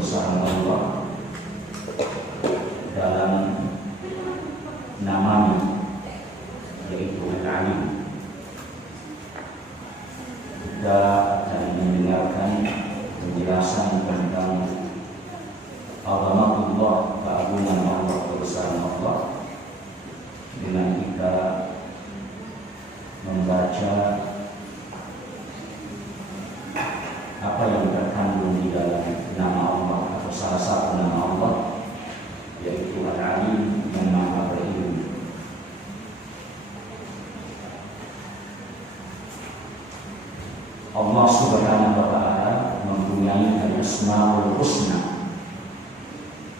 kebesaran Allah dalam namanya, yaitu Al-Alim. Kita akan mendengarkan penjelasan tentang azamatullah, keagungan Allah, kebesaran Allah, dengan kita membaca apa yang terkandung di dalam nama Allah atau salah satu nama Allah, yaitu Al-Alim, yang Maha Berilmu. Allah Subhanahu wa Ta'ala mempunyai Al-Asmaul Husna,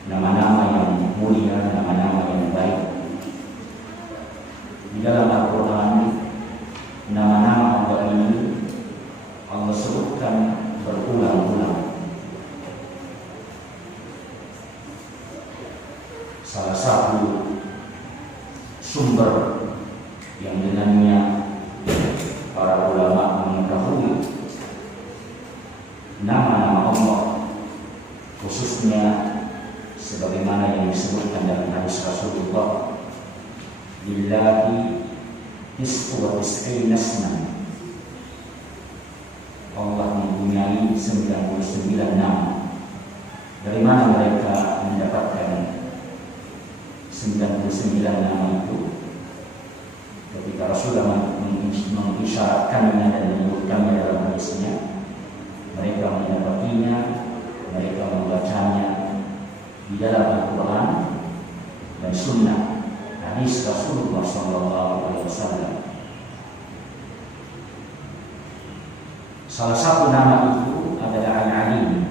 nama-nama yang mulia, nama-nama yang baik. Di dalam Al-Quran, nama-nama Allah ini Allah sebutkan berulang-ulang. Salah satu sumber yang dengannya para ulama mengetahui nama-nama Allah, khususnya sebagaimana yang disebutkan dalam hadis Rasulullah, lillahi tis'u wa tis'ina isman, Allah mempunyai 99 nama. Dari mana mereka mendapatkan 99 nama itu? Ketika Rasulullah mengisyaratkannya dan menyebutkannya dalam hadisnya, mereka mendapatinya, mereka membacanya di dalam Al-Quran dan Sunnah, hadis Rasulullah SAW. Salah satu nama itu adalah Al-Alim,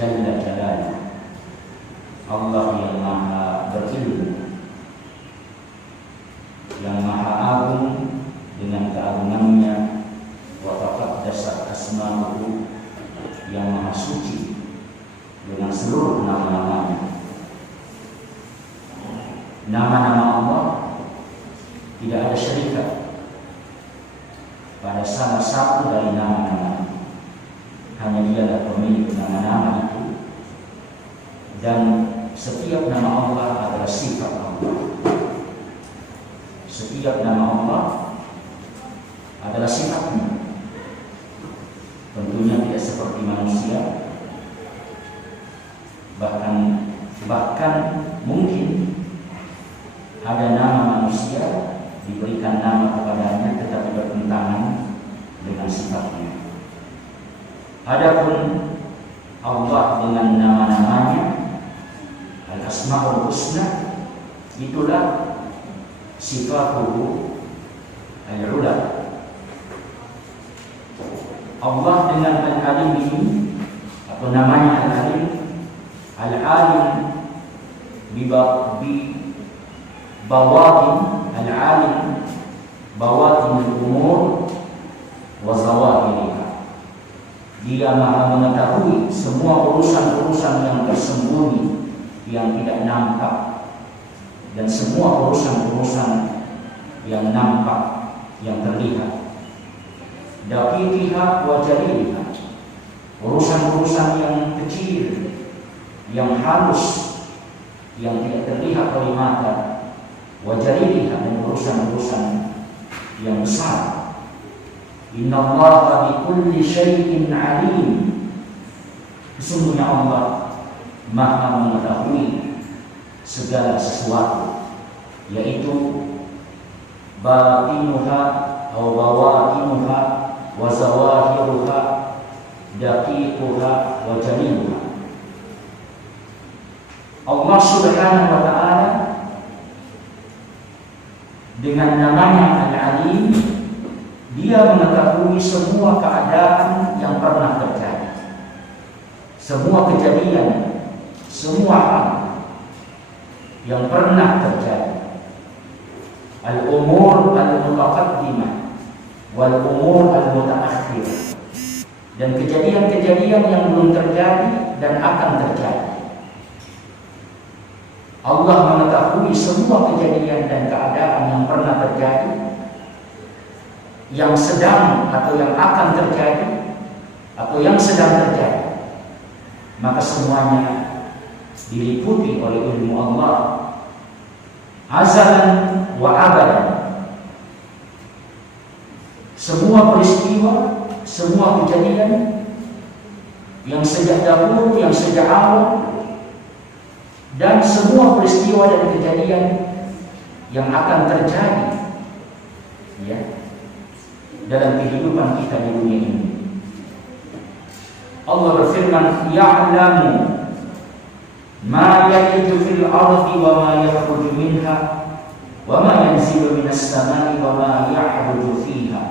Jalla Jalaluh, Allah yang Maha Berilmu, yang Maha Agung dengan keagungannya, wa taqaddasat asma'uhu, yang Maha Suci dengan seluruh nama-namanya. Nama-nama Allah tidak ada syarikat pada salah satu dari nama-nama. Hanya Dialah pemilik nama-nama itu, dan setiap nama Allah adalah sifat Allah. Setiap nama Allah adalah sifatnya. Tentunya tidak seperti manusia, bahkan mungkin ada nama manusia diberikan nama kepadanya tetapi bertentangan dengan sifatnya. Adapun Allah dengan nama-namanya Al-Asmaul Husna, itulah sifatuhu al-ula. Allah dengan Al-Alim ini, atau namanya Al-Alim, Al-Alim bawatin, Al-Alim bawatin al-umur wa zawahiriha. Dia Maha mengetahui semua urusan-urusan yang tersembunyi, yang tidak nampak, dan semua urusan-urusan yang nampak, yang terlihat. Daqiqiha wa jaliliha, urusan-urusan yang kecil, yang halus, yang tidak terlihat oleh mata. Wa jaliliha, dan urusan-urusan yang besar. Innallaha bikulli syai'in alim, sesungguhnya Allah Maha mengetahui segala sesuatu, yaitu batinuha atau bawatinuha wa zawahiruha, daqiquha wa jaliluha. Allah Subhanahu wa Ta'ala dengan namanya Al-Alim, Dia mengetahui semua keadaan yang pernah terjadi, semua kejadian, semua hal yang pernah terjadi. Al-umur al-mutaqaddimah wal umur al-mutaakhirah, dan kejadian-kejadian yang belum terjadi dan akan terjadi. Allah mengetahui semua kejadian dan keadaan yang pernah terjadi, yang sedang atau yang akan terjadi, atau yang sedang terjadi. maka semuanya diliputi oleh ilmu Allah azalan wa abadan. Semua peristiwa, semua kejadian yang sejak dahulu, yang sejak awal, dan semua peristiwa dan kejadian yang akan terjadi ya dalam kehidupan kita di dunia ini. Allah berfirman, ya'lamu ma yaliju fil ardi wa ma yakhruju minha wa ma yanzilu minas samai wa ma ya'ruju fiha.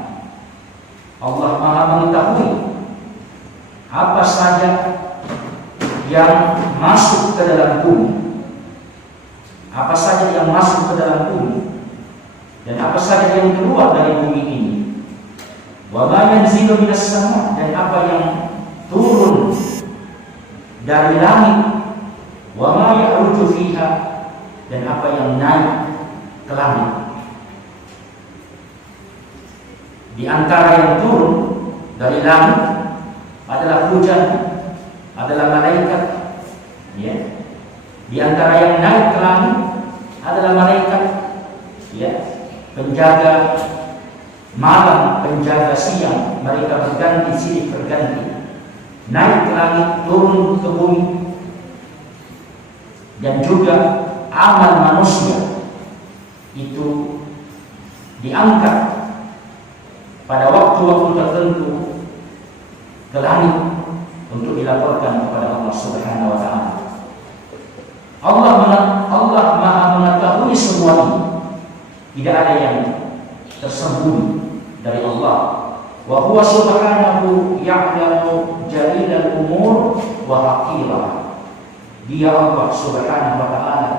Allah Maha mengetahui apa saja yang masuk ke dalam bumi, apa saja yang masuk ke dalam bumi, dan apa saja yang keluar dari bumi ini. Wa ma yanzilu minas sama, dan apa yang turun dari langit. Wa ma ya'ruju fiha, dan apa yang naik ke langit. Di antara yang turun dari langit adalah hujan, adalah malaikat ya. Di antara yang naik ke langit adalah malaikat ya, penjaga malam, penjaga siang. Mereka berganti silih berganti, naik ke langit, turun ke bumi. Dan juga amal manusia itu diangkat pada waktu-waktu tertentu ke langit untuk dilaporkan kepada Allah Subhanahu wa taala. Allah Maha mengetahui semua ini. Tidak ada yang tersembunyi dari Allah. Wa huwa subhanahu ya'lamu jalilal umur wa haqiraha. Dia Allah Subhanahu wa taala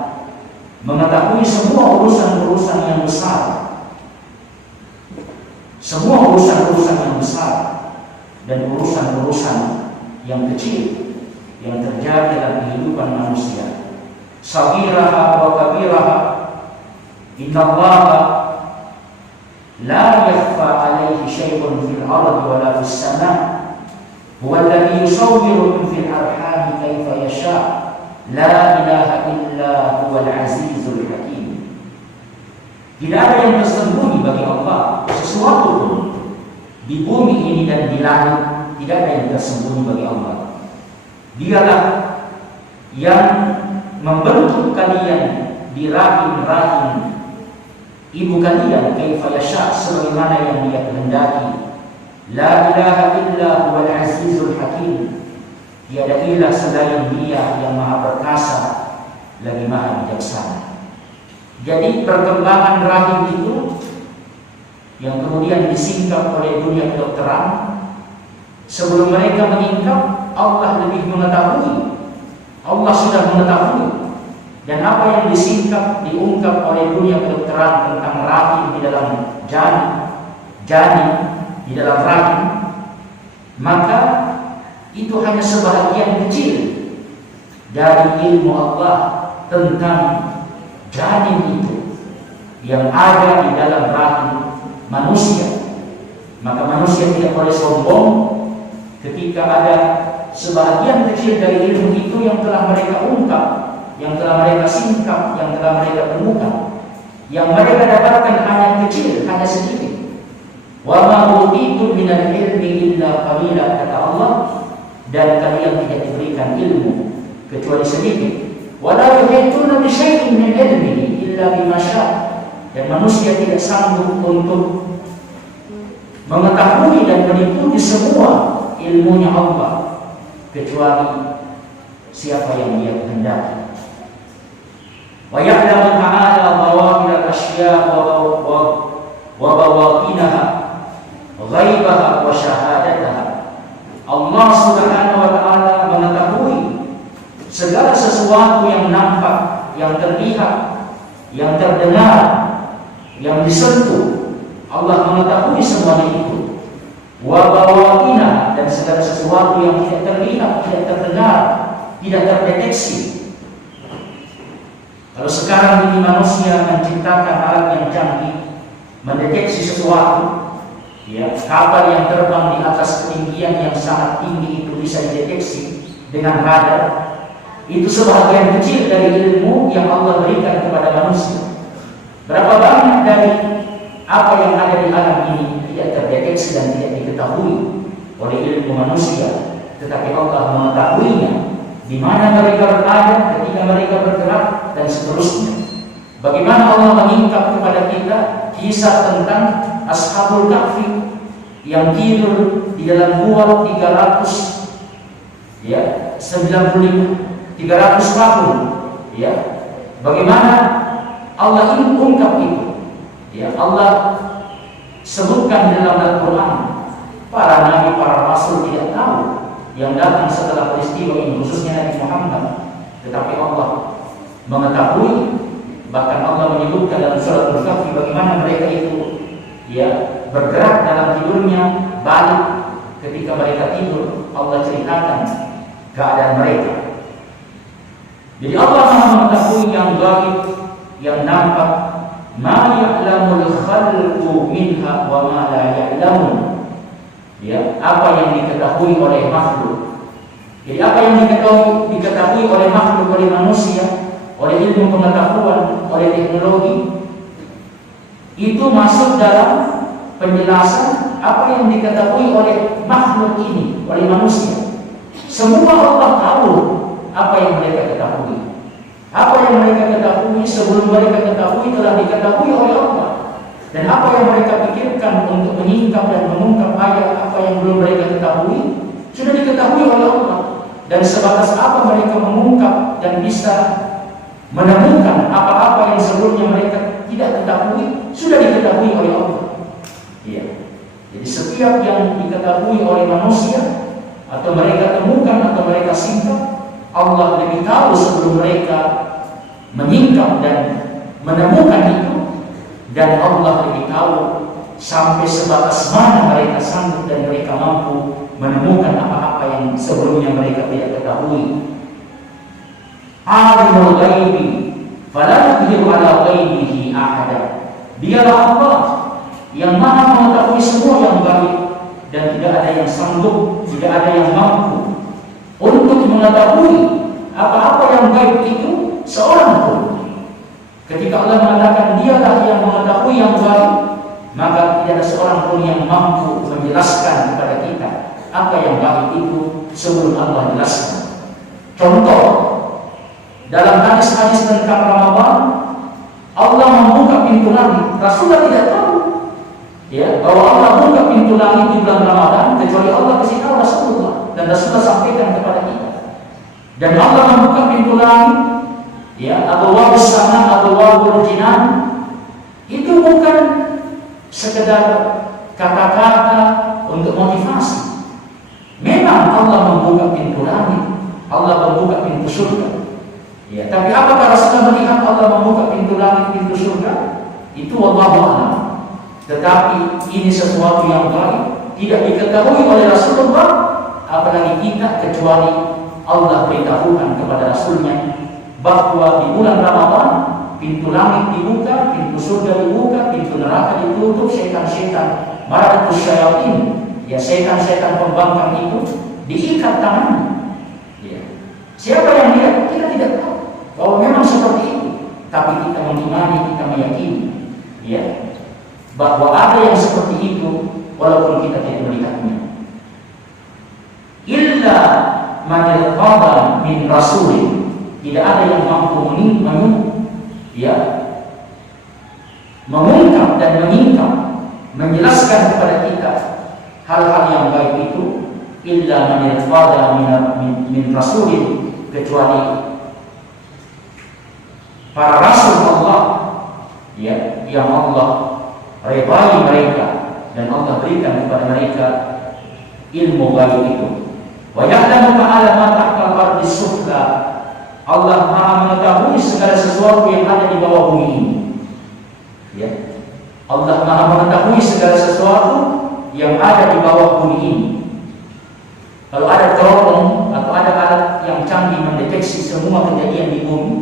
mengetahui semua urusan-urusan yang besar. Semua urusan-urusan yang besar dan urusan-urusan yang kecil yang terjadi dalam kehidupan manusia. Saghiraha wa kabiraha. Innallaha la yakhfa alaihi syai'un fil ardi wa la fis sama'. Huwa alladhi yusawwirukum fil arham kaifa yasha'. La ilaha illa huwal azizul hakim. Tidak ada yang tersembunyi bagi Allah. Sesuatu pun di bumi ini dan di langit tidak ada yang tersembunyi bagi Allah. Dialah yang membentuk kalian di rahim ibu kalian kaifa yasha, sebagaimana yang Dia kehendaki. La ilaha illa huwal azizul hakim. Tiada ilah selain Dia yang Maha Perkasa lagi Maha Bijaksana. Jadi perkembangan rahim itu yang kemudian disingkap oleh dunia kedokteran, sebelum mereka menyingkap, Allah lebih mengetahui. Allah sudah mengetahui. Dan apa yang disingkap, diungkap oleh dunia kedokteran tentang rahim di dalam janin di dalam rahim, maka itu hanya sebahagian kecil dari ilmu Allah tentang janin itu yang ada di dalam rahim manusia. Maka manusia tidak boleh sombong ketika ada sebahagian kecil dari ilmu itu yang telah mereka ungkap, yang telah mereka singkap, yang telah mereka temukan. Yang mereka dapatkan hanya kecil, hanya sedikit. Wa ma utitu minal ilmi illa qalila, kata Allah, dan kalian tidak diberikan ilmu kecuali sedikit. Wa la yuhituna bi syai'in min ilmihi illa bima syaa. Dan manusia tidak sanggup untuk mengetahui dan meliputi semua ilmunya Allah kecuali siapa yang Dia kehendaki. Wa ya'lamu ta'ala bawaqil asya' wa bawaqinaha ghaibaha wa syahadataha. Allah Subhanahu wa taala mengetahui segala sesuatu yang nampak, yang terlihat, yang terdengar, yang disentuh. Allah mengetahui semuanya itu. Wa bawaqina, dan segala sesuatu yang tidak terlihat, tidak terdengar, tidak terdeteksi. Kalau sekarang ini manusia menciptakan alat yang canggih mendeteksi sesuatu, ya, kapal yang terbang di atas ketinggian yang sangat tinggi itu bisa dideteksi dengan radar, itu sebahagian kecil dari ilmu yang Allah berikan kepada manusia. Berapa banyak dari apa yang ada di alam ini tidak terdeteksi dan tidak diketahui oleh ilmu manusia, tetapi Allah mengetahuinya, di mana mereka berada ketika mereka bergerak dan seterusnya. Bagaimana Allah mengungkap kepada kita kisah tentang Ashabul Kahfi yang tidur di dalam gua 395 tahun, ya. Bagaimana Allah ini ungkap itu, ya. Allah sebutkan di dalam Al-Quran, para nabi, para rasul tidak tahu yang datang setelah peristiwa ini, khususnya Nabi Muhammad, tetapi Allah mengetahui. Bahkan Allah menyebutkan dalam surat Al-Kahfi bagaimana mereka itu, ya, bergerak dalam tidurnya, balik ketika mereka tidur. Allah ceritakan keadaan mereka. Jadi Allah Maha mengetahui yang gaib, yang nampak. Ma ya'lamul khalqu minha wa ma la ya'lamun. Ya, apa yang diketahui oleh makhluk. Jadi apa yang diketahui oleh makhluk, oleh manusia, oleh ilmu pengetahuan, oleh teknologi, itu masuk dalam penjelasan apa yang diketahui oleh makhluk ini, oleh manusia. Semua Allah tahu apa yang mereka ketahui. Apa yang mereka ketahui sebelum mereka ketahui telah diketahui oleh Allah. Dan apa yang mereka pikirkan untuk menyingkap dan mengungkap ayat apa yang belum mereka ketahui sudah diketahui oleh Allah. Dan sebatas apa mereka mengungkap dan bisa menemukan apa-apa yang sebelumnya mereka tidak ketahui sudah diketahui oleh Allah. Iya. Jadi setiap yang diketahui oleh manusia atau mereka temukan atau mereka singkap, Allah lebih tahu sebelum mereka menyingkap dan menemukan itu, dan Allah lebih tahu sampai sebatas mana mereka sanggup dan mereka mampu menemukan apa-apa yang sebelumnya mereka tidak ketahui. Alimul ghaibi fala yudhiru ala ghaibihi ahada. Dialah Allah yang Maha mengetahui semua yang gaib dan tidak ada yang sanggup, tidak ada yang mampu untuk mengetahui apa-apa yang gaib itu seorang pun. Ketika Allah mengatakan dialah yang mengetahui yang gaib, maka tidak ada seorang pun yang mampu menjelaskan kepada kita apa yang gaib itu sebelum Allah jelaskan. Contoh, dalam hadis-hadis tentang Ramadan, Allah membuka pintu langit. Rasulullah tidak tahu, ya, bahwa Allah membuka pintu langit di bulan Ramadan kecuali Allah kasih tahu Rasulullah, dan Rasulullah sampaikan kepada kita. Dan Allah membuka pintu langit, ya, abwaabus sama, abwaabul jinan, itu bukan sekedar kata-kata untuk motivasi. Memang Allah membuka pintu langit, Allah membuka pintu surga. Ya, tapi apakah Rasulullah melihat Allah membuka pintu langit, pintu surga? Itu wallahu a'lam. Tetapi ini sesuatu yang gaib, tidak diketahui oleh Rasulullah, apalagi kita, kecuali Allah beritahukan kepada Rasulnya bahwa di bulan Ramadan pintu langit dibuka, pintu surga dibuka, pintu neraka ditutup, setan-setan maradatus syayatin, ya, setan-setan pembangkang itu diikat tangannya. Ya. Siapa yang lihat? Kita tidak tahu bahwa memang seperti itu, tapi kita mengimani, kita meyakini, ya, bahwa ada yang seperti itu walaupun kita tidak melihatnya. Illa man irtada min rasulin, tidak ada yang mampu mengungkap dan menyingkap, menjelaskan kepada kita hal-hal yang baik itu, illa man irtada min rasulin, kecuali para rasul Allah, ya, yang Allah redai mereka dan Allah berikan kepada mereka ilmu gaib itu. Wa ya'lamu ta'ala ma tahtal ardi sufla. Allah Maha mengetahui segala sesuatu yang ada di bawah bumi ini. Ya. Allah Maha mengetahui segala sesuatu yang ada di bawah bumi ini. Kalau ada drone atau ada alat yang canggih mendeteksi semua kejadian di bumi,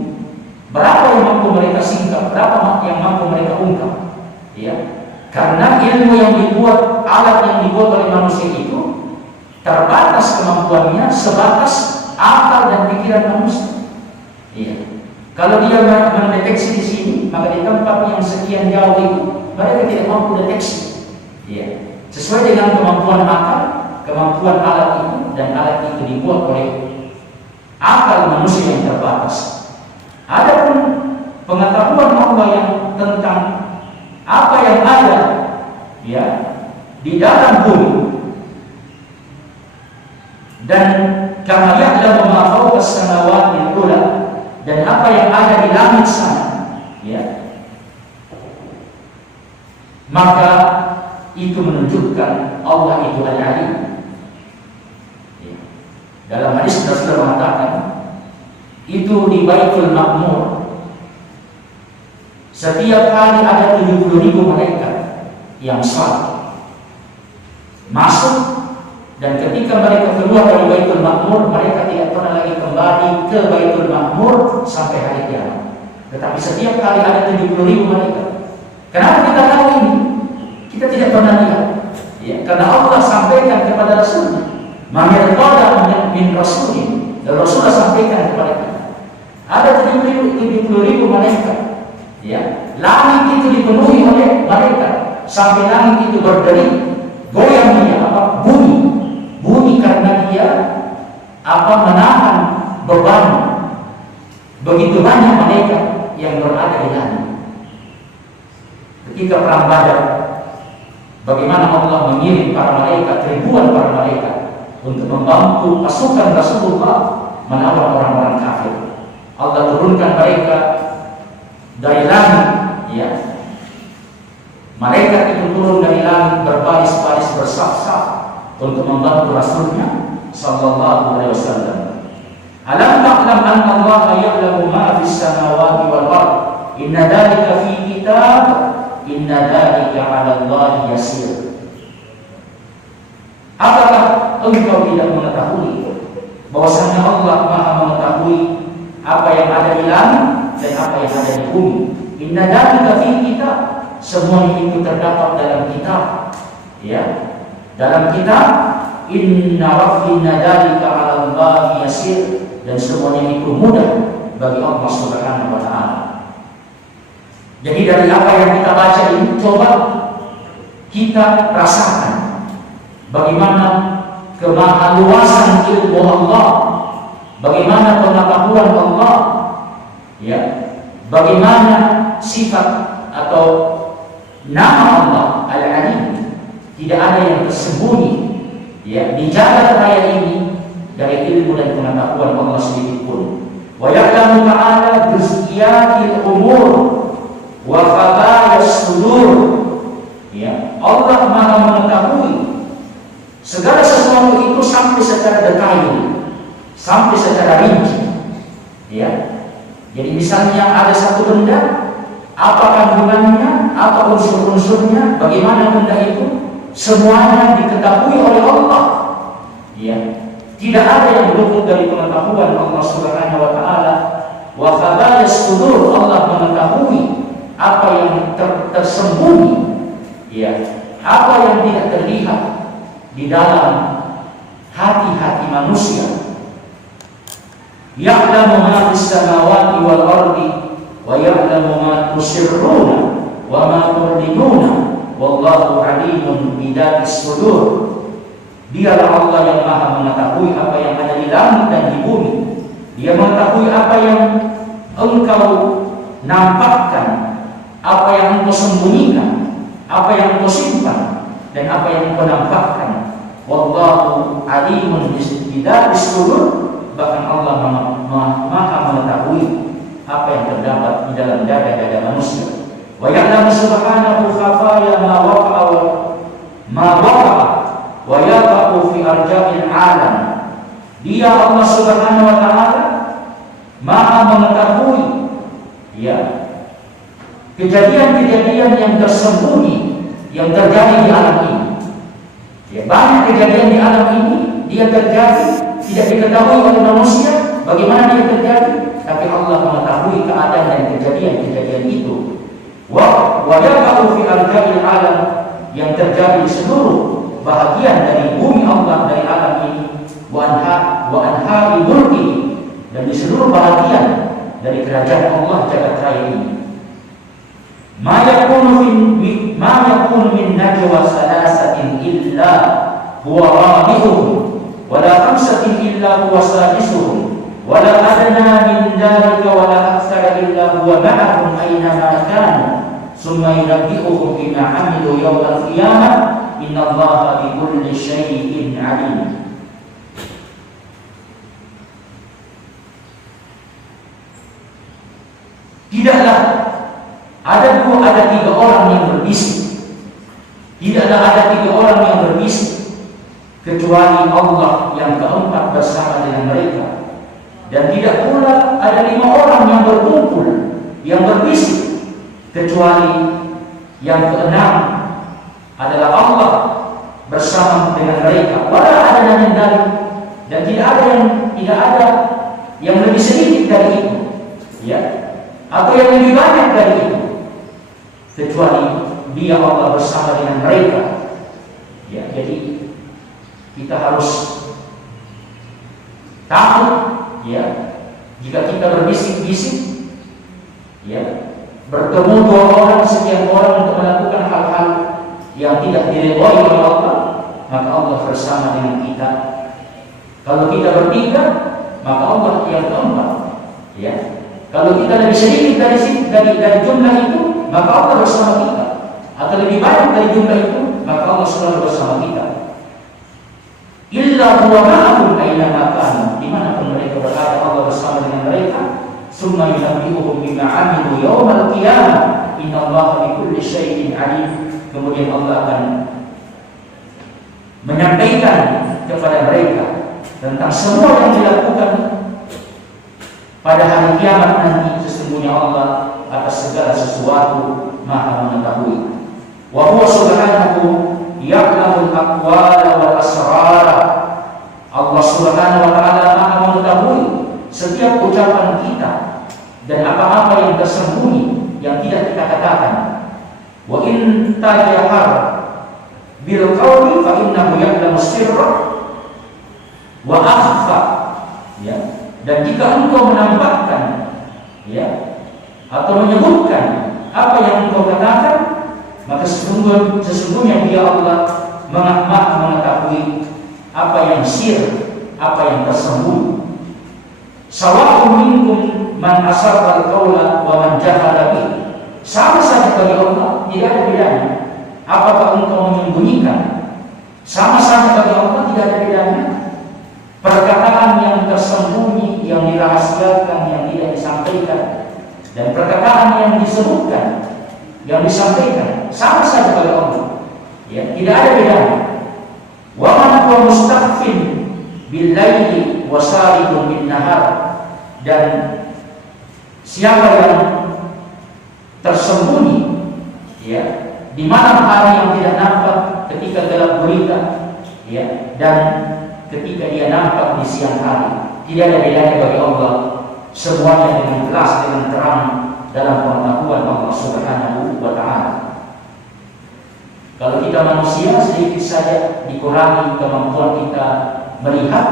berapa yang mampu mereka singkap, berapa yang mampu mereka ungkap, ya? Karena ilmu yang dibuat, alat yang dibuat oleh manusia itu terbatas kemampuannya sebatas akal dan pikiran manusia. Iya. Kalau dia mendeteksi di sini, maka di tempat yang sekian jauh itu mereka tidak mampu deteksi. Iya. Sesuai dengan kemampuan akal, kemampuan alat itu, dan alat itu dibuat oleh akal manusia yang terbatas. Adapun pengetahuan Allah yang tentang apa yang ada, ya, di dalam bumi, dan kama ya'lamu ma fawqa as-samawati ula, dan apa yang ada di langit sana, ya, maka itu menunjukkan Allah itu Al-Alim. Ya. Dalam hadis Rasulullah mengatakan, itu di Baitul Ma'mur setiap hari ada 70.000 malaikat yang salat masuk, dan ketika mereka keluar dari Baitul Ma'mur, mereka tidak pernah lagi kembali ke Baitul Ma'mur sampai hari kiamat. Tetapi setiap kali ada 70.000 malaikat. Kenapa kita tahu ini? Kita tidak pernah lihat, ya, karena Allah sampaikan kepada Rasulnya. Ma'yarqala min Rasulin, dan Rasulullah sampaikan kepada kita. Ada 70.000 malaikat, ya. Langit itu dipenuhi oleh malaikat sampai langit itu berderi, goyang dia bumi karena dia menahan beban begitu banyak malaikat yang berada di langit. Ketika perang Badar, bagaimana Allah mengirim para malaikat, ribuan para malaikat untuk membantu pasukan Rasulullah melawan orang-orang kafir. Allah turunkan mereka dari langit, ya. Malaikat itu turun dari langit berbaris-baris bersaf-saf untuk membantu Rasulnya sallallahu alaihi wasallam. Alam ta'lam anna Allah ya'lamu ma fis samawati wal ard. Inna dzalika fi kitab. Inna dzalika 'ala Allah yasir. Apakah engkau tidak mengetahui bahwasanya Allah Maha mengetahui apa yang ada di langit dan apa yang ada di bumi? Inna dzalika fi kitab. Semuanya itu terdapat dalam kitab, ya. Dalam kitab, inna rabbina dzalika 'ala Allah yasir, dan semuanya itu mudah bagi Allah Subhanahu wa taala. Jadi dari apa yang kita baca ini, coba kita rasakan bagaimana kemahaluasan ilmu Allah, bagaimana pengetahuan Allah, ya, bagaimana sifat atau nama Allah Al-Alim. Tidak ada yang tersembunyi, ya, di jalan raya ini dari ilmu dan pengetahuan Allah sedikit pun. Wa ya'lamu ta'ala juz'iyatil umur wa khabayas sudur. Ya, Allah Maha mengetahui segala sesuatu itu sampai secara detail, sampai secara rinci. Ya. Jadi misalnya ada satu benda, apa kandungannya, apa unsur-unsurnya, bagaimana benda itu, semuanya diketahui oleh Allah. Ya. Tidak ada yang luput dari pengetahuan Allah Subhanahu wa taala. Wa khabayas sudur, Allah mengetahui apa yang tersembunyi, ya, apa yang tidak terlihat di dalam hati-hati manusia. Ya'lamu ma fis samawati wal ardi wa ya'lamu ma tusirruna wa ma tu'linuna wallahu 'alimun bidatis sudur. Dialah Allah yang Maha mengetahui apa yang ada di langit dan di bumi. Dia mengetahui apa yang engkau nampakkan, apa yang engkau sembunyikan, apa yang engkau simpan, dan apa yang engkau nampakkan. Wallahu 'alimun bidatis sudur. Bahkan Allah Maha mengetahui apa yang terdapat di dalam dada-dada manusia. Wa ya'lamu subhanahu khafaya ma waqa'a wa yaqa'u fi arja'il alam. Dia Allah Subhanahu wa taala Maha mengetahui, ya, kejadian-kejadian yang tersembunyi yang terjadi di alam ini. Ya, banyak kejadian di alam ini dia terjadi, tidak diketahui oleh manusia bagaimana dia terjadi, tapi Allah mengetahui keadaan dan kejadian-kejadian itu. Wa yaqa'u fi arja'il alam, yang terjadi di seluruh bahagian dari bumi Allah, dari alam ini. Wa anha'i mulki derajat Allah jagat raya ini. Ma yakunu min najwa salasatin illa huwa rabi'uhum wa la khamsatin illa huwa sadisuhum wa la adna min dhalika wa la aktsara illa huwa ma'ahum aina ma kanu summa yunabbi'uhum bima 'amilu yawmal qiyamah innallaha bikulli syai'in 'alim. Tidaklah ada tiga orang yang berbisik. Tidaklah ada tiga orang yang berbisik kecuali Allah yang keempat bersama dengan mereka. Dan tidak pula ada 5 orang yang berkumpul yang berbisik kecuali yang keenam adalah Allah bersama dengan mereka. Wala ada yang dari, dan tidak ada yang lebih sedikit dari itu, ya, atau yang lebih banyak dari itu, kecuali Dia Allah bersama dengan mereka. Ya, jadi kita harus takut, ya, jika kita berbisik-bisik, ya, bertemu 2 orang, sekian orang untuk melakukan hal-hal yang tidak diridhai oleh Allah, maka Allah bersama dengan kita. Kalau kita bertiga, maka Allah yang keempat, ya. Kalau kita lebih sedikit dari jumlah itu, maka Allah bersama kita. Atau lebih banyak dari jumlah itu, maka Allah selalu bersama kita. Illa huwa ma'ahum aina ma kanu, dimanapun mereka berada, Allah bersama dengan mereka. Summa yunabbi'uhum bima 'amilu yawmal qiyamah innallaha bikulli syai'in 'alim. Kemudian Allah akan menyampaikan kepada mereka tentang semua yang dilakukan pada hari kiamat nanti. Sesungguhnya Allah atas segala sesuatu Maha mengetahui. Wa huwa subhanahu ya'lamul aqwala wal asrara. Allah Subhanahu wa taala Maha mengetahui setiap ucapan kita dan apa-apa yang tersembunyi yang tidak kita katakan. Wa in tajahar bil qawli fa innahu ya'lamu sirra wa akhfa, ya. Dan jika engkau menampakkan, ya, atau menyebutkan apa yang engkau katakan, maka sesungguhnya Dia Allah Maha mengetahui apa yang sir, apa yang tersembunyi. Sawa'un minkum man asarra al-qawla wa man jahara bihi. Sama saja bagi Allah, tidak ada bedanya. Apakah engkau menyembunyikan? Sama saja bagi Allah, tidak ada bedanya. Perkataan yang tersembunyi, yang dirahasiakan, yang tidak disampaikan, dan perkataan yang disebutkan, yang disampaikan, sama saja bagi Allah, ya, tidak ada bedanya. Wa man huwa mustakhfin bil laili wa saribun bin nahar. Dan siapa yang tersembunyi, ya, di malam hari yang tidak nampak ketika gelap gulita, ya, dan ketika dia nampak di siang hari, tidak ada bedanya bagi Allah. Semuanya dengan jelas, dengan terang dalam pengetahuan Allah Subhanahu wa taala. Kalau kita manusia sedikit saja dikurangi kemampuan kita melihat,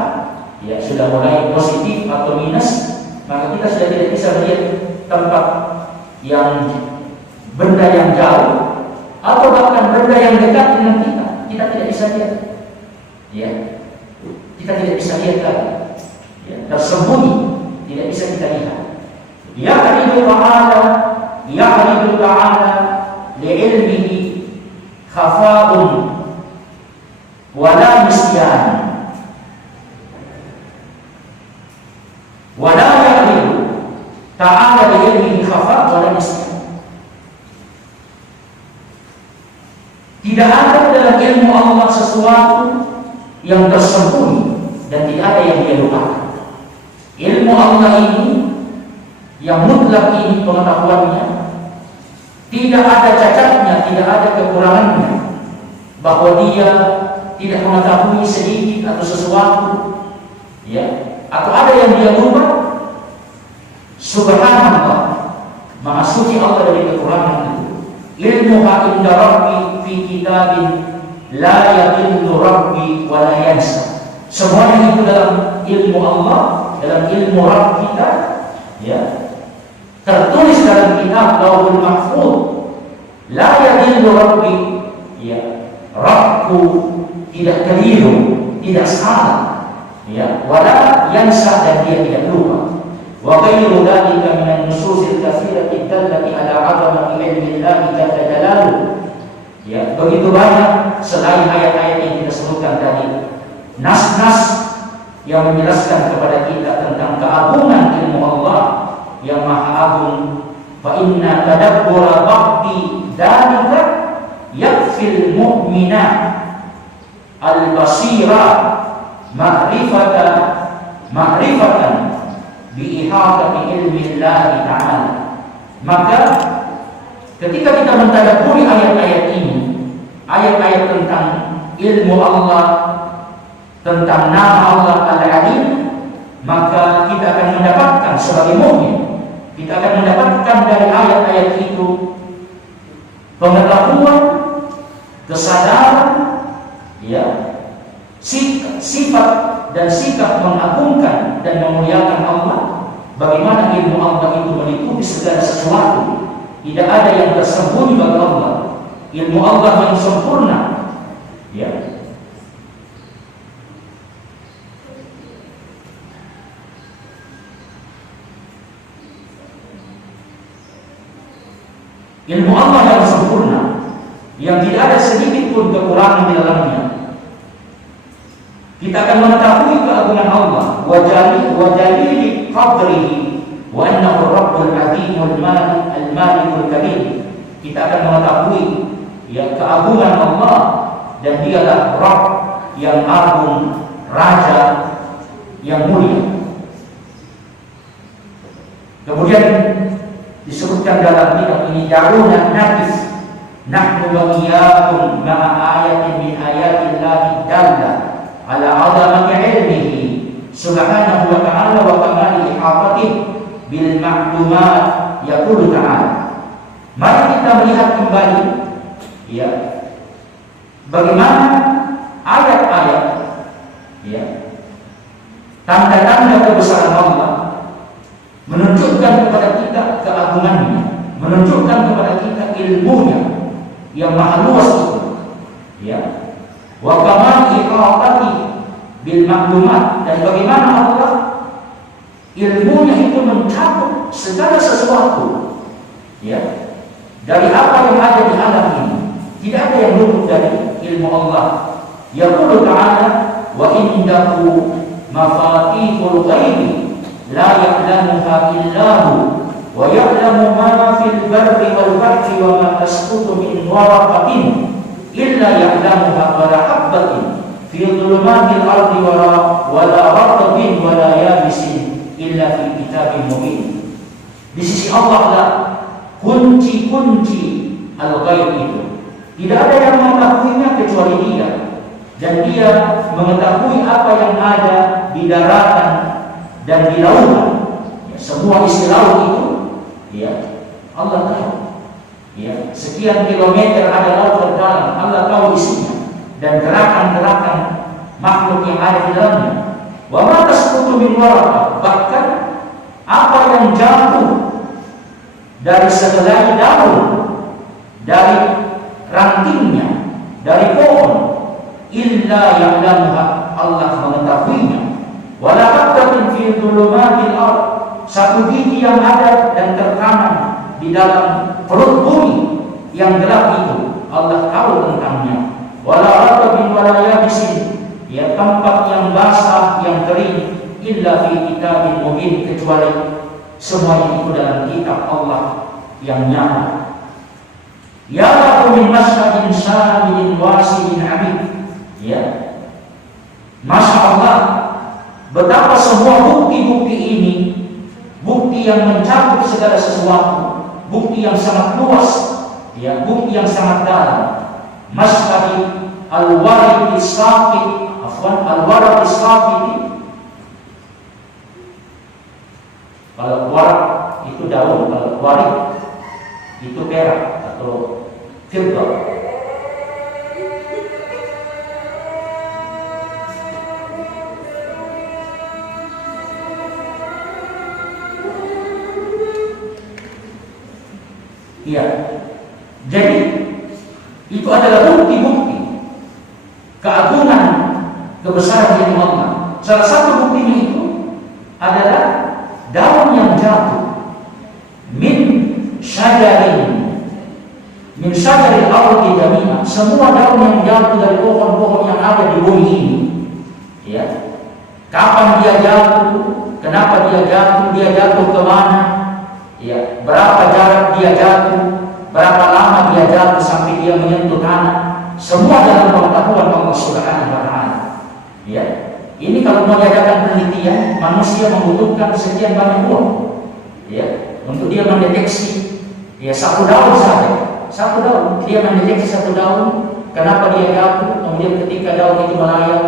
ya, sudah mulai positif atau minus, maka kita sudah tidak bisa melihat tempat yang benda yang jauh atau bahkan benda yang dekat dengan kita. Kita tidak bisa lihat, ya, kita tidak bisa lihat lagi, ya, tersembunyi, tidak bisa kita lihat. Ya'ridu ta'ala li'ilmihi khafa'un wala nisyan wala ya'ridu ta'ala li'ilmihi khafa'un wala nisyan. Tidak ada dalam ilmu Allah sesuatu yang tersembunyi dan tidak ada yang Dia lupakan. Ilmu Allah ini yang mutlak ini, pengetahuannya tidak ada cacatnya, tidak ada kekurangannya, bahwa Dia tidak mengetahui sedikit atau sesuatu, ya, atau ada yang Dia lupa. Subhanallah, Maha suci Allah dari kekurangan itu. Ilmuha inda rabbi fi kitabin la yadillu rabbi wa la yansa. Semuanya itu dalam ilmu Allah, dalam ilmu Rabb kita, ya, tertulis dalam kitab Lauhul Mahfuz. La yadillu rabbi, ya, Rabbku tidak keliru, tidak salah, ya, wala yansa, dan dia tidak lupa. Wa ghairu dzalika minan nususil katsirati dallati ala 'azamati ilmi Allah jalla jalaluhu. Ya, begitu banyak selain ayat-ayat yang kita sebutkan tadi, nas-nas yang menjelaskan kepada kita tentang keagungan ilmu Allah yang maha agung. Fa inna tadabbura ba'di dzalika yakfil mu'mina al-basira ma'rifatan bi ihatati ilmi Allah ta'ala. Maka ketika kita mentadabburi ayat-ayat ini, ayat-ayat tentang ilmu Allah, tentang nama Allah Al-Alim, maka kita akan mendapatkan sebagai mukmin, kita akan mendapatkan dari ayat-ayat itu pengetahuan, kesadaran, ya, sifat dan sikap mengagungkan dan memuliakan Allah. Bagaimana ilmu Allah itu meliputi segala sesuatu, tidak ada yang tersembunyi bagi Allah. Ilmu Allah yang sempurna, ya. Ilmu Allah yang sempurna, yang tidak ada sedikit pun kekurangan di dalamnya. Kita akan mengetahui keagungan Allah, wa jalili qadrihi, wa annahu rabbul azimul malik al-malikul karim. Kita akan mengetahui, ya, keagungan Allah, dan dialah Rabb yang agung, Raja yang mulia. Kemudian disebutkan dalam kitab ini, da'una naqis nahnu wa iyyakum ma'a ayatin min ayatillahi dalla ala 'azamati ilmihi subhanahu wa ta'ala wa kamali ihatatihi bil ma'lumat, yaqulu ta'ala. Mari kita melihat kembali, ya, bagaimana ayat-ayat, ya, tanda-tanda kebesaran Allah menunjukkan kepada kita keagungannya, menunjukkan kepada kita ilmunya yang maha luas itu, ya. Wa kamal iqatati bil maklumat, dan bagaimana Allah ilmunya itu mencakup segala sesuatu, ya, dari apa yang ada di alam ini. Tidak ada yang luput dari ilmu Allah. Yaqulu ta'ala, wa indahu mafatihul ghaibi la ya'lamuha illahu wa ya'lamu ma fil barri wal bahri wa ma tasqutu min waraqatin illa ya'lamuha wa la habbatin fi dhulumatil ardi wa la ratbin wa la yabisin illa fi kitabin mubin. Di sisi Allah lah kunci-kunci al-ghaib itu. Tidak ada yang mengetahuinya kecuali Dia, dan Dia mengetahui apa yang ada di daratan dan di lautan. Ya, semua isi laut itu, ya, Allah tahu. Ya, sekian kilometer ada laut terdalam, Allah tahu isinya dan gerakan-gerakan makhluk yang ada di dalamnya. Wa ma tasqutu min waraqah, bahkan apa yang jatuh dari sehelai daun, dari rantingnya, dari pohon, illa ya'lamuha, Allah mengetahuinya. Wala habatin fi dhulumatil ard, satu biji yang ada dan tertanam di dalam perut bumi yang gelap itu, Allah tahu tentangnya. Wala ratbin wala yabisin, ya, tempat yang basah, yang kering, illa fi kitabin mubin, kecuali semuanya itu dalam kitab Allah yang nyata. Ya lahu min masyhadin syamilin wasilin amin. Ya, Masya Allah, betapa semua bukti-bukti ini, bukti yang mencakup segala sesuatu, bukti yang sangat luas, ya, bukti yang sangat dalam. Masyhad al-warid as-saqit, al-warid as-saqit. Kalau warid itu daun, kalau warid itu perak atau fiddah. Ya. Jadi itu adalah bukti-bukti keagungan kebesaran ilmu Allah. Salah satu buktinya itu adalah daun yang jatuh min syajaril ardi jami'an. Semua daun yang jatuh dari pohon-pohon yang ada di bumi ini, ya. Kapan dia jatuh? Kenapa dia jatuh? Dia jatuh ke mana? Ya, berapa jarak dia jatuh? Berapa lama dia jatuh sampai dia menyentuh tanah? Semua dalam pengetahuan Allah Subhanahu wa Ta'ala. Ya. Ini kalau mau diadakan penelitian, manusia membutuhkan sekian banyak uang, ya, untuk dia mendeteksi, ya, satu daun saja, satu daun, dia mendeteksi satu daun, kenapa dia jatuh, kemudian ketika daun itu melayang,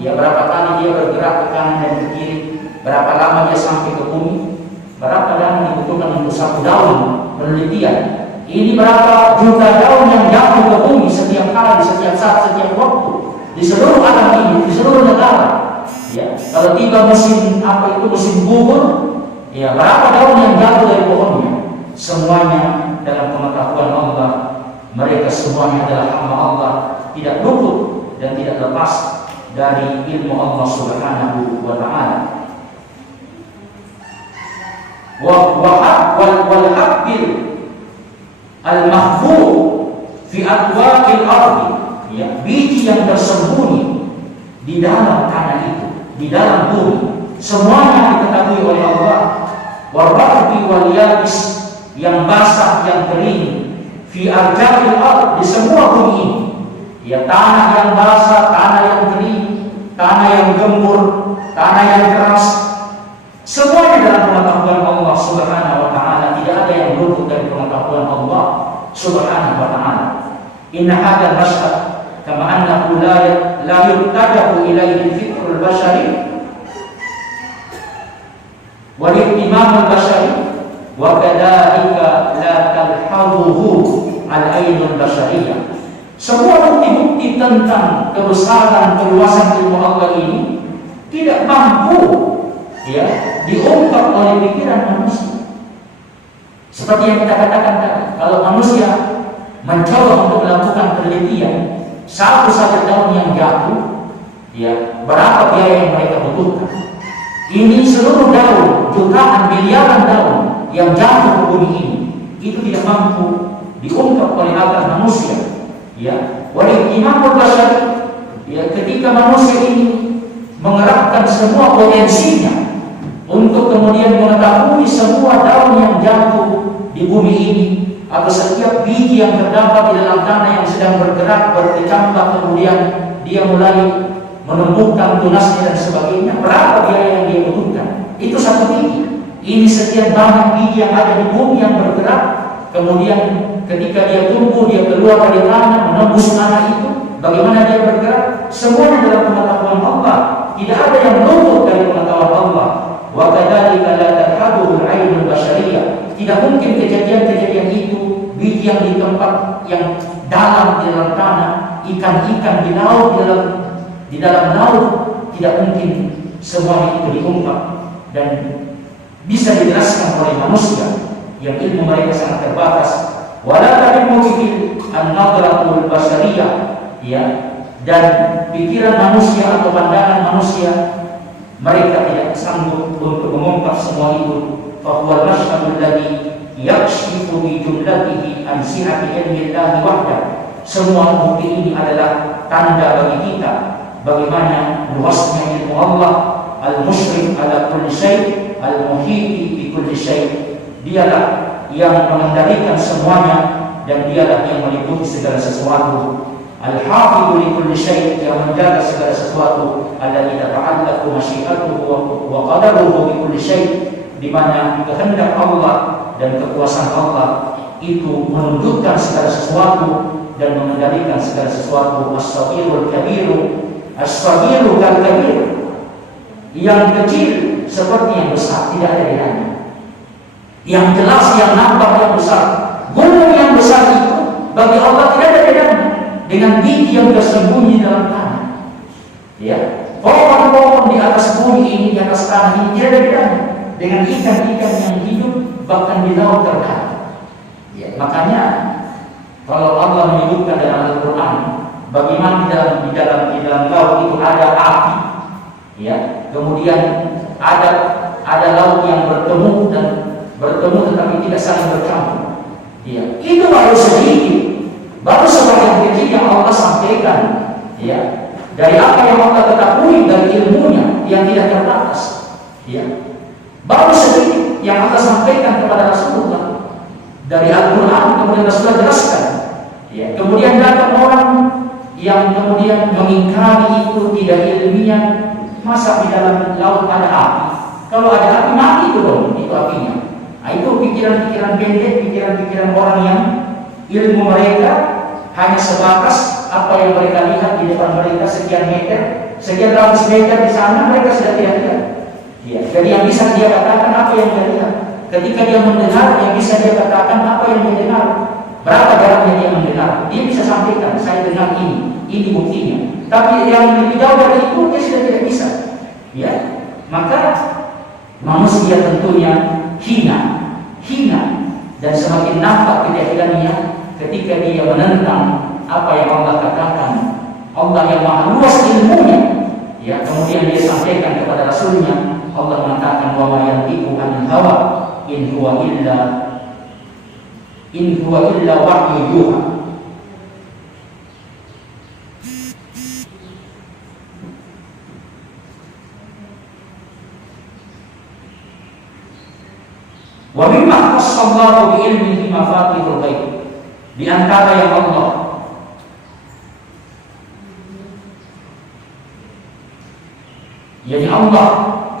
ya, berapa kali dia bergerak ke kanan dan ke kiri, berapa lama dia sampai ke bumi, berapa dana dibutuhkan untuk satu daun penelitian. Ini berapa juta daun yang jatuh ke bumi setiap hari, setiap saat, setiap waktu, di seluruh alam ini, di seluruh negara. Ya, kalau tiba musim musim gugur, ya, berapa daun yang jatuh dari pohonnya? Semuanya dalam pengetahuan Allah. Mereka semuanya adalah hamba Allah, tidak luput dan tidak lepas dari ilmu Allah Subhanahu wa Ta'ala. Wal habbil al-mahfuz fi atwaqil ardi, ya, biji yang tersembunyi di dalam tanah itu, di dalam bumi, semuanya diketahui oleh Allah. Warabbi wal yabis, yang basah, yang kering, fi arja'il ard, di semua bumi ini, ya, tanah yang basah, tanah yang kering, tanah yang gembur, tanah yang keras, semuanya dalam pengetahuan Allah Subhanahu wa Ta'ala. Tidak ada yang luput dari pengetahuan Allah Subhanahu wa Ta'ala. Inna hadzal masyhad kama annahu la yuttadahu ilaihi fikrul bashari wal ihtimamul bashari wa kadzalika la talhazuhu al-ainul bashariyah. Semua bukti-bukti tentang kebesaran keluasan ilmu Allah ini tidak mampu, ya, diungkap oleh pikiran manusia. Seperti yang kita katakan tadi, kalau manusia mencoba untuk melakukan penelitian satu saja daun yang jatuh, ya, berapa biaya yang mereka butuhkan? Ini seluruh daun, jutaan, miliaran daun yang jatuh ke bumi ini, itu tidak mampu diungkap oleh akal manusia. Ya, wal ihtimamul bashari, ya, ketika manusia ini mengerahkan semua potensinya untuk kemudian mengetahui semua daun yang jatuh di bumi ini, atau setiap biji yang terdapat di dalam tanah yang sedang bergerak, berkecambah, kemudian dia mulai menumbuhkan tunasnya dan sebagainya, berapa biaya yang dia butuhkan? Itu satu biji. Ini sekian banyak biji yang ada di bumi yang bergerak, kemudian ketika dia tumbuh, dia keluar dari tanah, menembus tanah itu, bagaimana dia bergerak? Semuanya dalam pengetahuan Allah. Tidak ada yang luput dari pengetahuan Allah. Wa kadzalika la tarhabuhu al-ainul bashariyah. Tidak mungkin kejadian-kejadian itu, biji yang di tempat yang dalam di dalam tanah, ikan-ikan di laut, di dalam laut, tidak mungkin semuanya itu diungkap dan bisa dijelaskan oleh manusia yang ilmu mereka sangat terbatas. Wala tarimu bihi an-nadratul bashariyah, ya, dan pikiran manusia atau pandangan manusia, mereka tidak sanggup untuk mengungkap semua itu. Fahuwal masyhadul ladzi yakshifu bi jumlatihi an sihhati ilmillahi wahdah. Semua bukti ini adalah tanda bagi kita bagaimana luasnya ilmu Allah, al-musyrif ala kulli syai', al-muhiti bi kulli syai'. Dialah yang mengendalikan semuanya dan dialah yang meliputi segala sesuatu. Al-hafidhu li kulli syai', yang menjaga segala sesuatu. Alladzi tata'allaqu masyiatuhu wa qadaruhu bi kulli syai', di mana kehendak Allah dan kekuasaan Allah itu menunjukkan segala sesuatu dan mengendalikan segala sesuatu. As-saghirul kabiru, as-saghiru kal kabir, yang kecil seperti yang besar, tidak ada bedanya. Yang jelas, yang nampak, yang besar. Gunung yang besar itu bagi Allah tidak ada bedanya dengan biji yang tersembunyi dalam tanah. Ya, pohon-pohon di atas bumi ini, di atas tanah ini tidak ada bedanya dengan ikan-ikan yang hidup bahkan di laut terdalam. Ya, Makanya kalau Allah menyebutkan dalam Al-Quran bagaimana di dalam laut itu ada api, ya, kemudian ada laut yang bertemu tetapi tidak saling bercampur. Ya, itu baru sedikit, baru sebagian kecil yang Allah sampaikan, ya, dari apa yang Allah ketahui dari ilmunya yang tidak terbatas, ya, baru sedikit yang Allah sampaikan kepada Rasulullah dari Al-Quran, kemudian Rasulullah jelaskan, ya, kemudian datang orang yang kemudian mengingkari itu tidak ilmiah. Masa di dalam laut ada api? Kalau ada api mati itu dong, itu apinya. Nah, itu pikiran-pikiran pendek, pikiran-pikiran orang yang ilmu mereka hanya sebatas apa yang mereka lihat di depan mereka sekian meter, sekian ratus meter di sana mereka sudah tidak lihat. Ya, jadi yang bisa dia katakan apa yang dia lihat. Ketika dia mendengar, yang bisa dia katakan apa yang dia dengar. Berapa jaraknya dia mendengar? Dia bisa sampaikan, saya dengar ini buktinya. Tapi yang lebih jauh dari itu dia sudah tidak bisa. Ya, maka manusia tentunya hina, dan semakin nampak kejahilannya ketika dia menentang apa yang Allah katakan. Allah yang maha luas ilmunya, ya, kemudian dia sampaikan kepada Rasulnya. Allah mengatakan wa ma yantiqu anil hawa in huwa illa wahyu yuha. Wa mimma khassallahu bi ilmihi mafatihul ghaib. Di antara yang Allah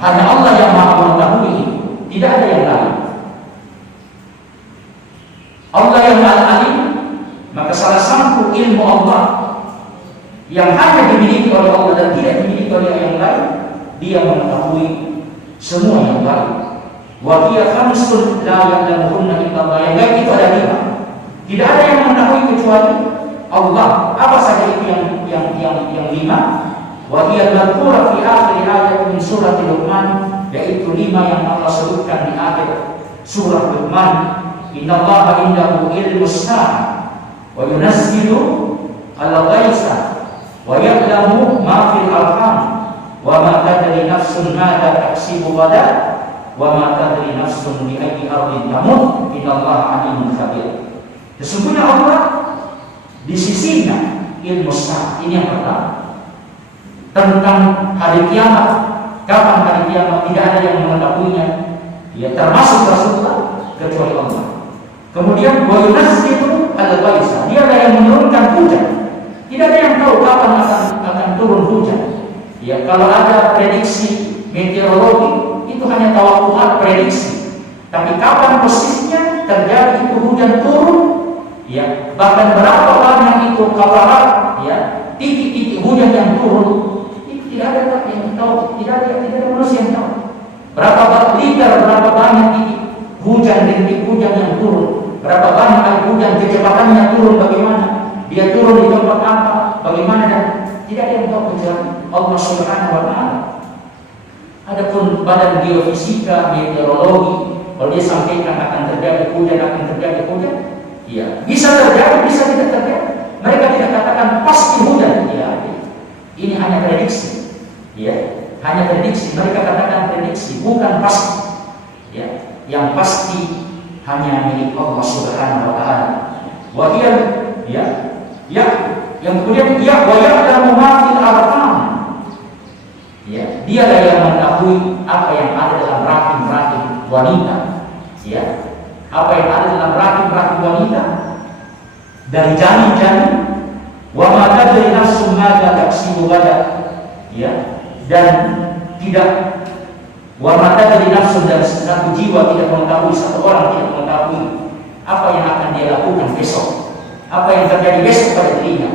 hanya Allah yang maha mengetahui, tidak ada yang lain. Allah yang al-alim, maka salah satu ilmu Allah yang hanya dimiliki oleh Allah dan tidak dimiliki oleh yang lain, dia mengetahui semua yang baik. Wa hiya khamsun la ya'lamuhunna illa Allah. Yang baik itu ada 5. Tidak ada yang mengetahui kecuali Allah. Apa saja itu yang 5? Wa hiya al-madhkura fi akhir ayat min surah Luqman, yaitu 5 yang Allah sebutkan di akhir surah Luqman. Innallaha indahu ilmus sa'ah wa yunazzilu al-ghaitha wa ya'lamu ma fil arham wa ma tadri nafsun madza taksibu ghadan wa ma tadri nafsun bi ayyi ardin tamut innallaha alimun khabir. Sesungguhnya Allah di sisinya ilmu sa'ah. Ini yang pertama. Tentang hari kiamat, kapan hari kiamat, tidak ada yang mengetahuinya, ya, termasuk Rasulullah kecuali Allah. Kemudian wa yunazzilu al-ghaitha, dialah yang menurunkan hujan. Tidak ada yang tahu kapan akan turun hujan. Ya, kalau ada prediksi meteorologi itu hanya tawakkulat prediksi. Tapi kapan persisnya terjadi itu hujan turun, ya, bahkan berapa banyak itu kawarat, ya, titik-titik hujan yang turun, itu tidak ada yang tahu, tidak ada manusia yang tahu. Berapa liter, berapa banyak titik hujan, rintik hujan yang turun. Berapa banyak air hujan, kecepatannya turun bagaimana, dia turun di tempat apa, bagaimana, dan tidak ada yang tahu kecuali Allah Subhanahu wa Ta'ala. Adapun badan geofisika, meteorologi, kalau dia sampaikan akan terjadi hujan, ya, bisa terjadi, bisa tidak terjadi. Mereka tidak katakan pasti hujan, ya, ini hanya prediksi, ya, hanya prediksi. Mereka katakan prediksi, bukan pasti, ya, yang pasti hanya milik Allah Subhanahu wa Ta'ala. Wa hiya, ya, yang kemudian dia wa ya'lamu ma fil arham. Ya, dialah yang mengetahui apa yang ada dalam rahim wanita. Ya, apa yang ada dalam rahim wanita dari janin-janin. Wa ma tadri nafsun madza taksibu ghadan. Ya, dan tidak wa ma tadri nafsun, dan satu jiwa tidak mengetahui, satu orang tidak mengetahui apa yang akan dia lakukan besok, apa yang terjadi besok pada dirinya.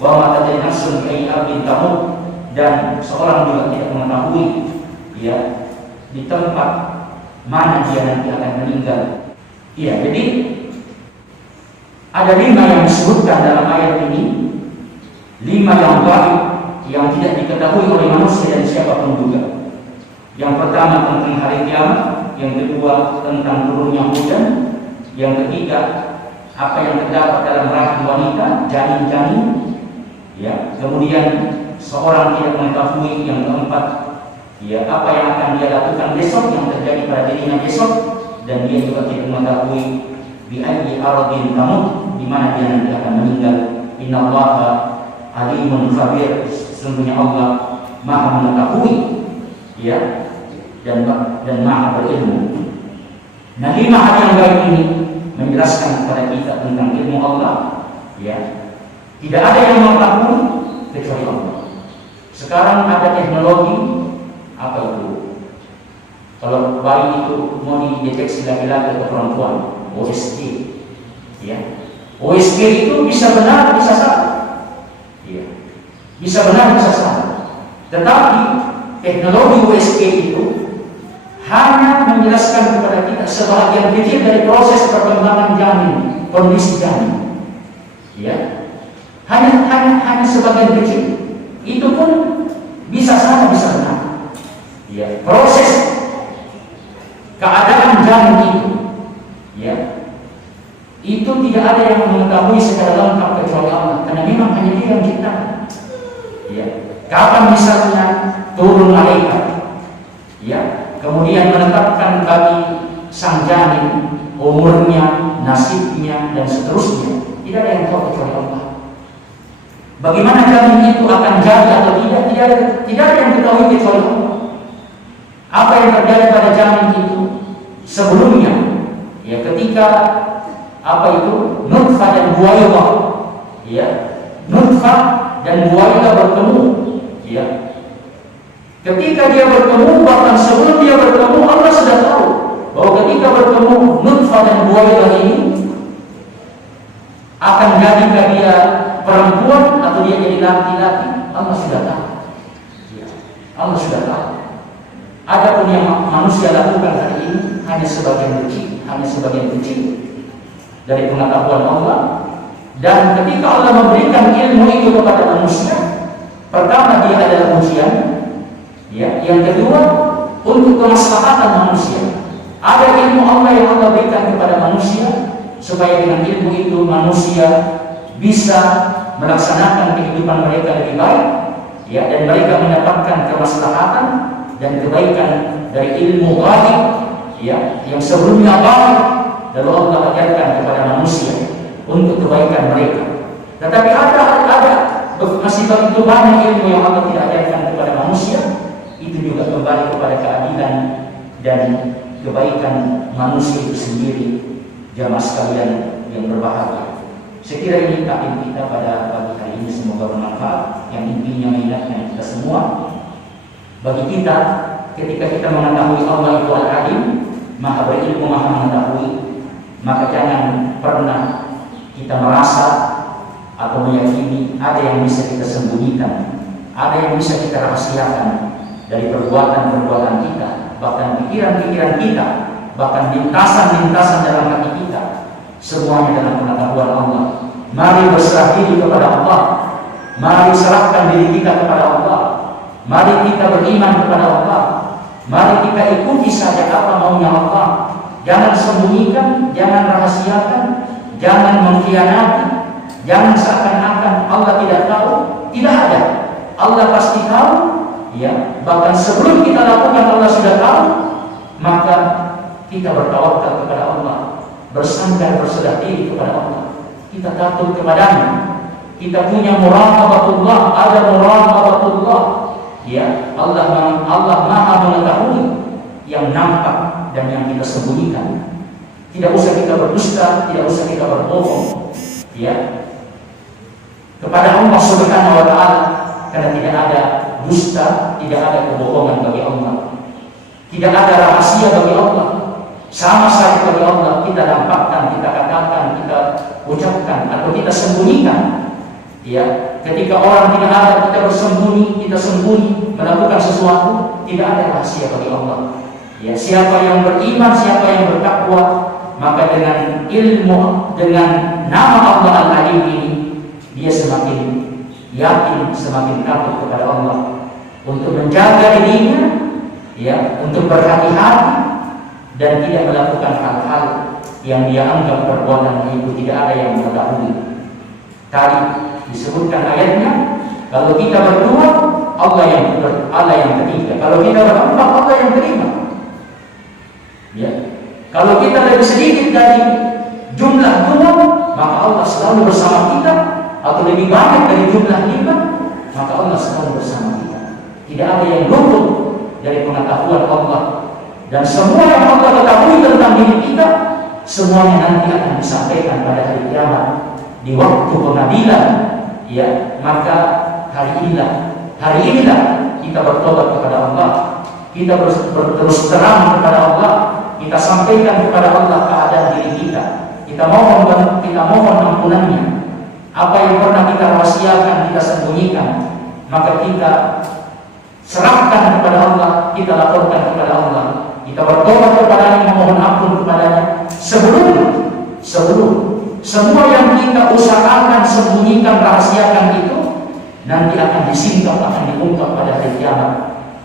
Wa ma tadri nafsun bi ayyi ardin tamut, dan seorang juga tidak mengetahui, ya, di tempat mana dia nanti akan meninggal. Ya, jadi ada 5 yang disebutkan dalam ayat ini, 5 yang gaib yang tidak diketahui oleh manusia dan siapapun juga. Yang pertama tentang hari kiamat, yang kedua tentang turunnya hujan, yang ketiga apa yang terdapat dalam rahim wanita, janin-janin, ya. Kemudian seorang tidak mengetahui yang keempat, ya, apa yang akan dia lakukan besok, yang terjadi pada dirinya besok, dan dia juga tidak mengetahui bi ayyi ardin tamut, di mana dia nanti akan meninggal. Innallaha alimun khabir, sesungguhnya Allah Maha mengetahui, ya, dan Maha berilmu. Nah, 5 hal yang baik ini menjelaskan kepada kita tentang ilmu Allah, ya. Tidak ada yang mengetahui kecuali Allah. Sekarang ada teknologi, apa itu? Kalau bayi itu mau dideteksi laki-laki atau perempuan, OSG, ya. OSG itu bisa benar, bisa salah, ya. Bisa benar, bisa salah. Tetapi teknologi OSG itu hanya menjelaskan kepada kita sebagian kecil dari proses perkembangan janin, kondisi janin, ya. Hanya sebagian kecil. Itu pun bisa salah, bisa benar, ya. Proses keadaan janin itu, ya, itu tidak ada yang mengetahui secara lengkap kecuali Allah, karena memang hanya Dia yang menciptakan, ya. Kapan misalnya turun malaikat, ya, kemudian menetapkan bagi sang janin umurnya, nasibnya, dan seterusnya, tidak ada yang tahu kecuali Allah. Bagaimana janin itu akan jadi atau tidak ada yang ketahui kecuali Allah. Apa yang terjadi pada janin itu sebelumnya, ya, ketika apa itu nutfah dan buaidah, ya, nutfah dan buaidah bertemu, ya. Ketika dia bertemu, bahkan sebelum dia bertemu, Allah sudah tahu bahwa ketika bertemu nutfah dan buaidah ini akan jadikah dia perempuan atau dia jadi laki-laki. Allah sudah tahu, ya. Allah sudah tahu. Adapun yang manusia lakukan hari ini hanya sebagian kecil dari pengetahuan Allah. Dan ketika Allah memberikan ilmu itu kepada manusia, pertama dia adalah ujian, ya. Yang kedua untuk kemaslahatan manusia. Ada ilmu Allah yang Allah berikan kepada manusia supaya dengan ilmu itu manusia bisa melaksanakan kehidupan mereka lebih baik, ya, dan mereka mendapatkan kemaslahatan dan kebaikan dari ilmu ghaib, ya, yang sebelumnya baik, lalu Allah ajarkan kepada manusia untuk kebaikan mereka. Tetapi masih begitu banyak ilmu yang Allah tidak ajarkan kepada manusia, itu juga kembali kepada keadilan dan kebaikan manusia itu sendiri. Jamaah sekalian yang berbahagia, saya kira ini taklim kita pada pagi hari ini semoga bermanfaat, yang intinya mengingatkan kita semua. Bagi kita, ketika kita mengetahui Allah itu Al-Alim, Maha berilmu, Maha mengetahui, maka jangan pernah kita merasa atau meyakini ada yang bisa kita sembunyikan, ada yang bisa kita rahasiakan dari perbuatan-perbuatan kita, bahkan pikiran-pikiran kita, bahkan lintasan-lintasan dalam hati kita, semuanya dalam pengetahuan Allah. Mari berserah diri kepada Allah, mari serahkan diri kita kepada Allah, mari kita beriman kepada Allah, mari kita ikuti saja apa maunya Allah. Jangan sembunyikan, jangan rahasiakan, jangan mengkhianati, jangan seakan-akan Allah tidak tahu. Tidak ada, Allah pasti tahu, ya. Bahkan sebelum kita lakukan Allah sudah tahu. Maka kita bertawakal kepada Allah, bersandar, berserah diri kepada Allah. Kita takut kepadanya, kita punya muraqabatullah, ada muraqabatullah, ya. Allah Maha mengetahui yang nampak dan yang kita sembunyikan. Tidak usah kita berdusta, tidak usah kita berbohong, ya, kepada Allah Subhanahu wa Ta'ala, karena tidak ada dusta, tidak ada kebohongan bagi Allah, tidak ada rahasia bagi Allah. Sama saja bagi Allah, kita nampakkan, kita katakan, kita ucapkan, atau kita sembunyikan, ya. Ketika orang tidak ada, kita bersembunyi, kita sembunyi melakukan sesuatu, tidak ada rahasia bagi Allah, ya. Siapa yang beriman, siapa yang bertakwa, maka dengan ilmu, dengan nama Allah Al-Alim ini, dia semakin yakin, semakin takut kepada Allah, untuk menjaga dirinya, ya, untuk berhati-hati dan tidak melakukan hal-hal yang dia anggap perbuatan itu tidak ada yang mengetahui. Tadi disebutkan ayatnya, kalau kita berdua Allah yang ketiga, kalau kita berempat Allah yang kelima. Ya. Kalau kita lebih sedikit dari jumlah dua, maka Allah selalu bersama kita, atau lebih banyak dari jumlah lima, maka Allah selalu bersama kita. Tidak ada yang luput dari pengetahuan Allah, dan semua yang Allah ketahui tentang diri kita, semuanya nanti akan disampaikan pada hari kiamat di waktu pengadilan. Ya, maka hari inilah kita bertobat kepada Allah, kita berterus terang kepada Allah, kita sampaikan kepada Allah keadaan diri kita, kita mohon ampunannya. Apa yang pernah kita rahasiakan, kita sembunyikan, maka kita serahkan kepada Allah, kita laporkan kepada Allah, kita bertobat kepadanya, memohon ampun kepadanya. Sebelum semua yang kita usahakan, sembunyikan, rahasiakan itu nanti akan disingkap, akan diungkap pada hari kiamat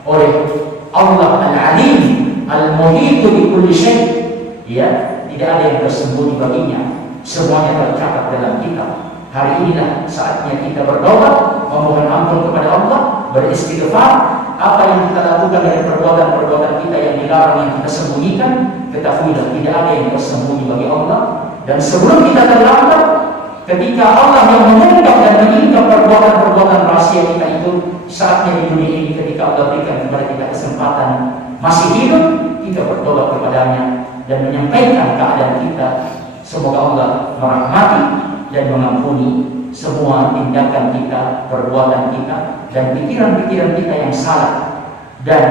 oleh Allah Al-Alim Al-Muhitu bi kulli syai'. Ya, tidak ada yang tersembunyi baginya, semuanya tercatat dalam kitab. Hari inilah saatnya kita berdoa, memohon ampun kepada Allah, beristighfar. Apa yang kita lakukan dari perbuatan-perbuatan kita yang dilarang, yang kita sembunyikan, ketahuilah tidak ada yang tersembunyi bagi Allah. Dan sebelum kita terlambat, ketika Allah yang mengungkap dan meningkap perbuatan-perbuatan rahasia kita itu, saatnya di dunia ini ketika Allah berikan kepada kita kesempatan masih hidup, kita bertobat kepadanya dan menyampaikan keadaan kita. Semoga Allah merahmati dan mengampuni semua tindakan kita, perbuatan kita, dan pikiran-pikiran kita yang salah, dan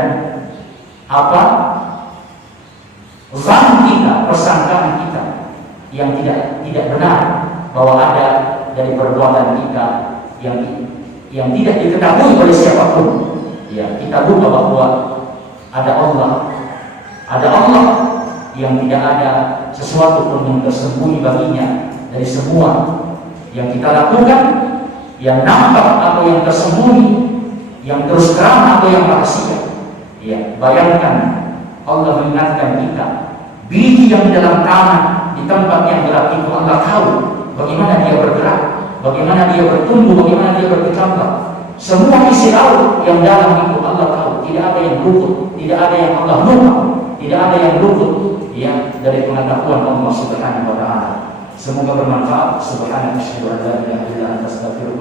zan kita, persangkaan kita yang tidak benar, bahwa ada dari perbuatan kita yang tidak diketahui oleh siapapun. Ya, kita lupa bahwa ada Allah yang tidak ada sesuatu pun yang tersembunyi baginya dari semua yang kita lakukan, yang nampak atau yang tersembunyi, yang terus terang atau yang rahasia. Ya, bayangkan Allah mengingatkan kita, biji yang di dalam tanah di tempat yang gelap itu Allah tahu bagaimana dia bergerak, bagaimana dia bertumbuh, bagaimana dia berkecambah. Semua isi laut yang dalam itu Allah tahu. Tidak ada yang luput, tidak ada yang Allah lupa, tidak ada yang luput ya dari pengetahuan Allah Subhanahu wa taala. Semoga bermanfaat. Subhanaka asyhadu an la ilaha illa anta astaghfiruka